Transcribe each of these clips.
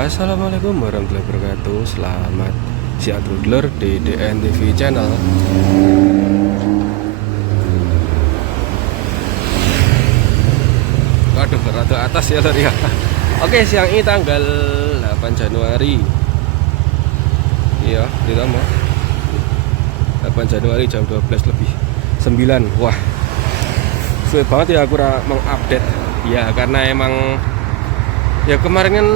Assalamualaikum warahmatullahi wabarakatuh. Selamat siang dulur di DNTV channel. Waduh, rada atas ya lor ya. Oke, siang ini tanggal 8 Januari. Iya, ditambah 8 Januari jam 12 lebih 9. Wah, suwe banget ya aku mengupdate. Ya, karena emang ya kemarin kan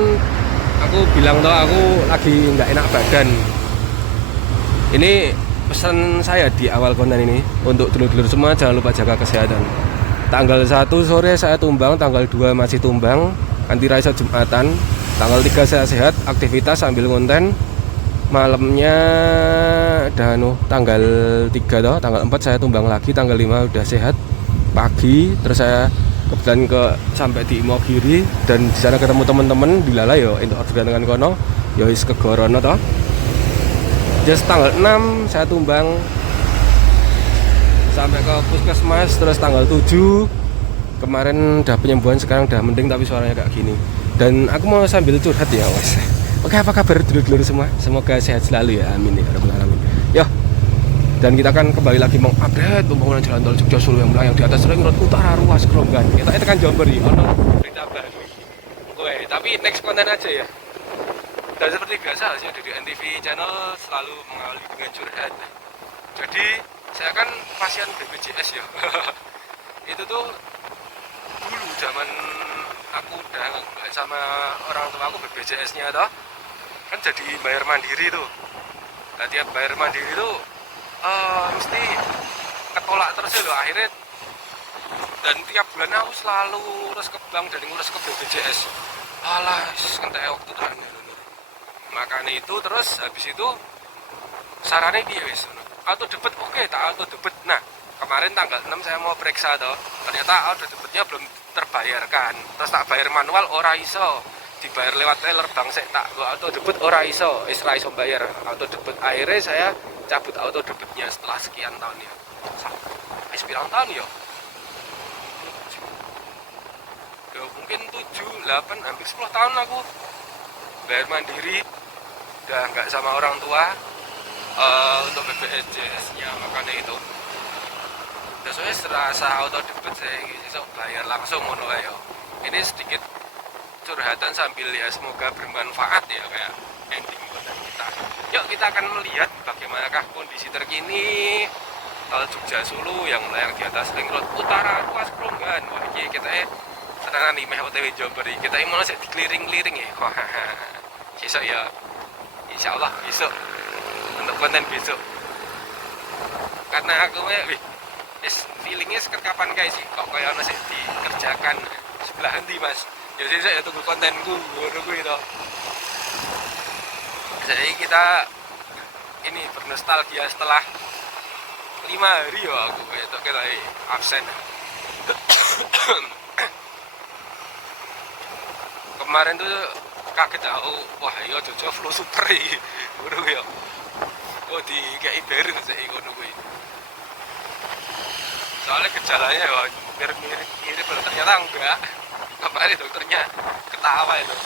aku bilang toh aku lagi nggak enak badan. Ini pesan saya di awal konten ini untuk dulur-dulur semua, jangan lupa jaga kesehatan. Tanggal 1 sore saya tumbang, tanggal 2 masih tumbang, nanti raisa Jumatan. Tanggal 3 saya sehat, aktivitas sambil konten. Malamnya tanggal 3 toh, tanggal 4 saya tumbang lagi, tanggal 5 udah sehat. Pagi terus saya kebetulan sampai di Imogiri dan di sana ketemu teman-teman di Lala yo untuk orderan dengan kono yo is ke Gorono toh. Just tanggal 6 saya tumbang sampai ke puskesmas, terus tanggal 7 kemarin udah penyembuhan, sekarang udah mending tapi suaranya kayak gini. Dan aku mau sambil curhat ya wes. Oke, apa kabar dulur-dulur semua? Semoga sehat selalu ya, amin ya rabbal alamin. Yo, dan kita akan kembali lagi mengupdate pembangunan jalan tol Jogja Solo yang melayang di atas ring road utara ruas Kronggan. Kita tekan Jomber ya, ono berita baru. Oke, tapi next konten aja ya. Dan seperti biasa hasilnya dari NTV channel selalu mengawali dengan curhat. Jadi saya kan pasien BPJS ya. Itu tuh dulu zaman aku udah nggak sama orang tua aku BPJS-nya toh, kan jadi bayar mandiri tuh. Nah, tiap bayar mandiri tuh mesti ketolak terus ya loh akhirnya. Dan tiap bulan aku selalu ngurus ke bank dan ngurus ke BPJS. Alah, entek waktu tenan. Makanya itu terus habis itu sarannya dia wis auto debit, oke tak auto debit. Nah, kemarin tanggal 6 saya mau periksa toh, ternyata auto debitnya belum terbayarkan. Terus tak bayar manual ora iso, dibayar lewat teller bank sik tak auto debit ora iso, ora iso bayar auto debit. Akhirnya saya cabut auto debitnya setelah sekian tahun ya. Pirang tahun ya? Ya mungkin 7, 8, hampir 10 tahun aku bayar mandiri, udah nggak sama orang tua. Untuk BPJS-nya makanya itu udah soalnya serasa auto debit saya bisa bayar langsung ngono ya. Ini sedikit curhatan sambil ya semoga bermanfaat ya kayak ending konten kita. Yuk kita akan melihat bagaimanakah kondisi terkini tol Jogja Solo yang melayang di atas ring road utara ruas Kronggan. Wah ini kita tenanan nih meh OTW Jomber, kita mau sih dikeliring-keliring ya. Wah besok ya, insya Allah besok untuk konten besok, karena aku feelingnya sekitar kapan guys sih kok kayak masih dikerjakan sebelah nanti mas ya sih saya tunggu kontenku nunggu itu. Jadi kita ini bernostalgia setelah 5 hari ya aku itu kita absen. Kemarin tuh kaget aku, wah iya Jojo flu super iki ngono ya. Oh di kayak baru sih ngono kuwi. Soalnya gejalanya ya mirip ternyata enggak. Kemarin dokternya ketawa itu.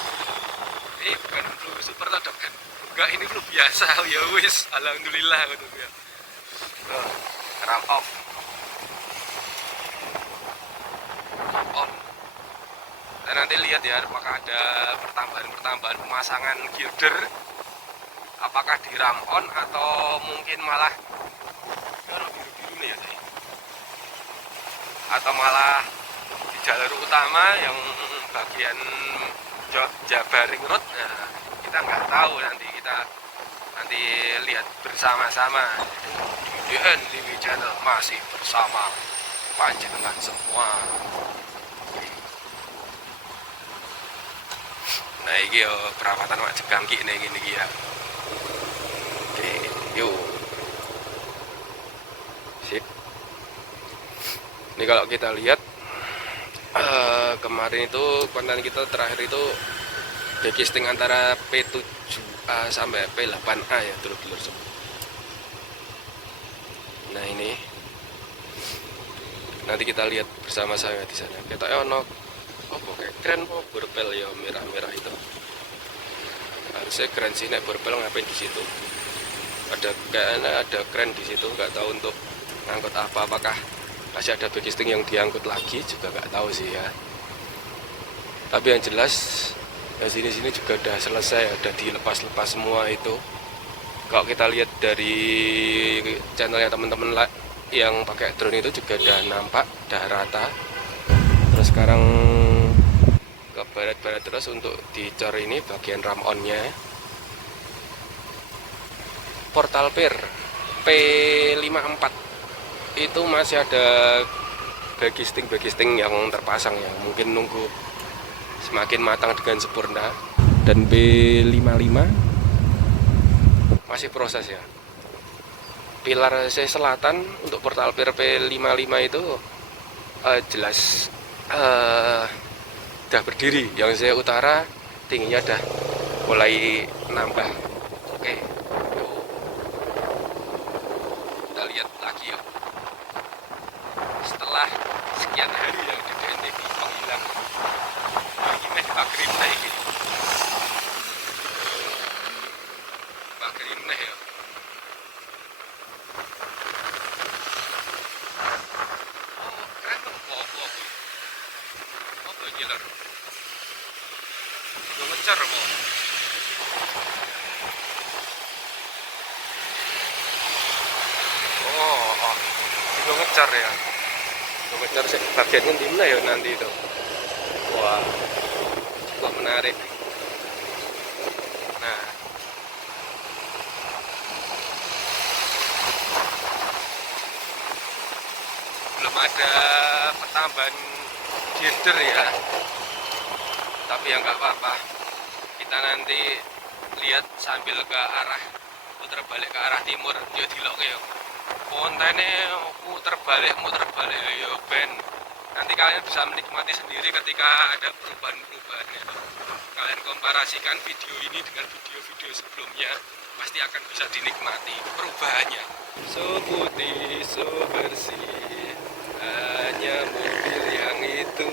Ini bukan flu super lah dok kan. Enggak, ini flu biasa ya wis, alhamdulillah ngono ya. Ram off. On. Dan nanti lihat ya apakah ada pertambahan pemasangan girder, apakah di ram on atau mungkin malah biru-biru nih ya sih, atau malah di jalur utama yang bagian Jabar Ring Road. Nah, kita nggak tahu, nanti lihat bersama-sama di DNTV channel, masih bersama panjenengan semua. Nah ini yo perawatan wajib gangki nih gini ya. Oke, yuk. Sip. Ini kalau kita lihat kemarin itu konten kita terakhir itu backcasting antara P7A sampai P8A ya dulur-dulur semua. Nah ini nanti kita lihat bersama-sama di sana. Kita ono oh kayak keren kok berbel ya merah-merah itu. saya garansi naik borbel ngapain di situ. Kayaknya ada kren di situ, nggak tahu untuk ngangkut apa, apakah masih ada backisting yang diangkut lagi juga nggak tahu sih ya. Tapi yang jelas ya sini juga udah selesai, udah dilepas-lepas semua itu. Kalau kita lihat dari channelnya teman-teman yang pakai drone itu juga udah nampak, udah rata. Terus sekarang ke barat-barat terus untuk dicor ini bagian ram on-nya. Portal pair P54 itu masih ada backisting yang terpasang ya, mungkin nunggu semakin matang dengan sempurna. Dan P55 masih proses ya. Pilar C selatan untuk portal pair P55 itu jelas udah berdiri. Yang C utara tingginya udah mulai nambah. Oke, kita lihat lagi ya. Setelah sekian hari yang di BNTB menghilang, ini bakrim naik gitu. Bakrim naik ya. Oh, keren tuh. Apa ngiler? Gue ngejar kok. Oh, gue ngejar ya. Gue ngejar bagiannya di mana ya nanti itu. Wah, kok menarik. Nah, belum ada pertambahan girder ya, tapi ya nggak apa-apa, kita nanti lihat sambil ke arah putar balik ke arah timur. Dia dilok ya kontennya muter balik ya Ben. Nanti kalian bisa menikmati sendiri ketika ada perubahan-perubahan ya. Kalian komparasikan video ini dengan video-video sebelumnya, pasti akan bisa dinikmati perubahannya. So putih, so bersih, hanya mobil yang itu.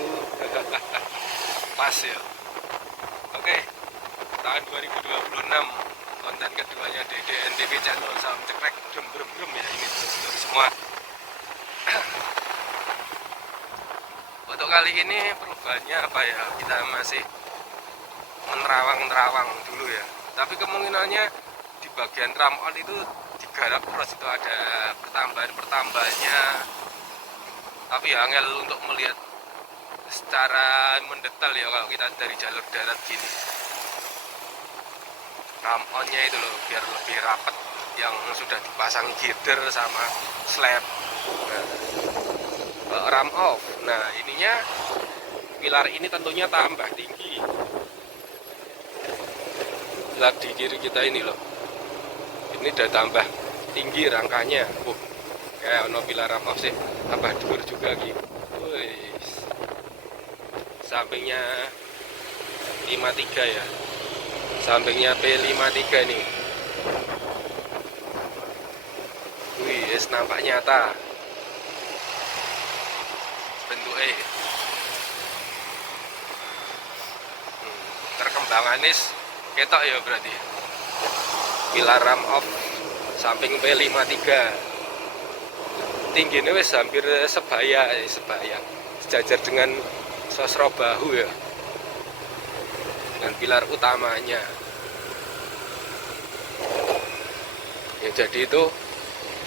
Pas ya. Oke, tahun 2026 konten keduanya DDNTV channel salam cekrek brem ya, ini semua. Untuk kali ini perubahannya apa ya, kita masih menerawang dulu ya, tapi kemungkinannya di bagian ram on itu digarap terus, itu ada pertambahannya, tapi ya angel untuk melihat secara mendetail ya kalau kita dari jalur darat gini. Ram on-nya itu loh, biar lebih rapat, yang sudah dipasang girder sama slab. Nah, ram off. Nah, ininya pilar ini tentunya tambah tinggi. Pilar di kiri kita ini loh, ini udah tambah tinggi rangkanya. Kayak ono pilar ram off sih, tambah dhuwur juga gitu. Sampingnya 53 ya. Sampingnya P53 nih. Wih, nampak nyata bentuknya. Perkembangannya ketok ya berarti. Pilar ram off samping P53. Tingginya wis hampir sebaya, sejajar dengan sosro bahu ya. Dan pilar utamanya ya, jadi itu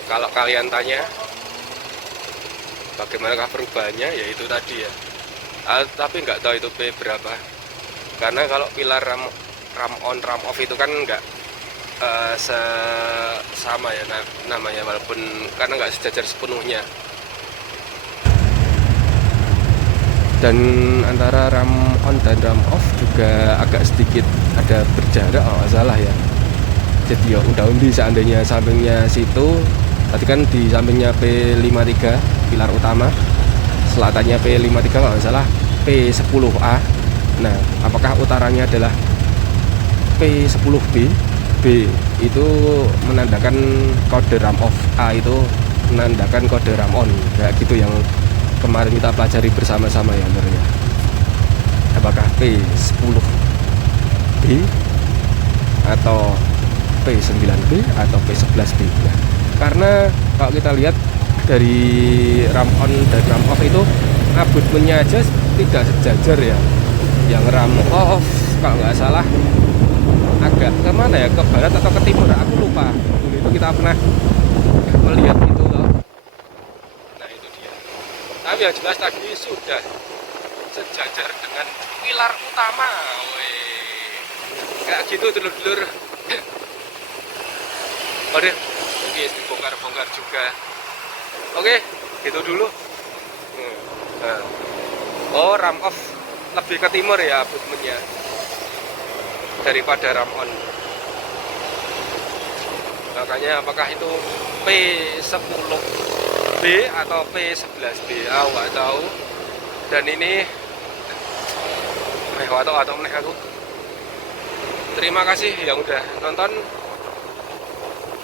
kalau kalian tanya bagaimanakah perubahannya, ya itu tadi ya. Tapi nggak tahu itu P berapa, karena kalau pilar ram on ram off itu kan nggak sama ya namanya, walaupun karena nggak sejajar sepenuhnya. Dan antara ram on dan ram off juga agak sedikit ada berjarak kalau nggak salah ya. Jadi ya undi seandainya sampingnya situ, tadi kan di sampingnya P53 pilar utama, selatannya P53 kalau nggak salah P10A. Nah, apakah utaranya adalah P10B? B itu menandakan kode ram off, A itu menandakan kode ram on, kayak gitu yang kemarin kita pelajari bersama-sama ya sebenarnya. Apakah P10B atau P9B atau P11B. Nah, karena kalau kita lihat dari ram on dan ram off itu abutmennya aja tidak sejajar ya. Yang ram off kalau nggak salah agak kemana ya, ke barat atau ke timur, aku lupa. Dulu itu kita pernah melihat itu loh. Nah itu dia. Tapi yang jelas tadi sudah sejajar dengan pilar utama. Weh, kayak gitu dulur-dulur. Oke, dibongkar-bongkar juga. Oke, gitu dulu. Nah. Oh, ram off lebih ke timur ya abutmennya daripada ram on. Makanya apakah itu P10B atau P11B, aku nggak tahu. Dan ini atau meneh aku. Terima kasih yang udah nonton.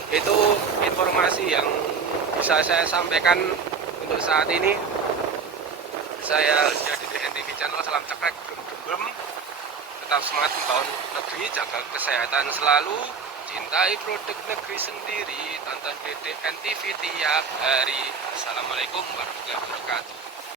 Itu informasi yang bisa saya sampaikan untuk saat ini. Saya jadi di NTV Channel. Salam cekrek, gem-gem. Tetap semangat membangun negeri, jaga kesehatan selalu, cintai produk negeri sendiri, tonton NTV tiap hari. Assalamualaikum warahmatullahi wabarakatuh.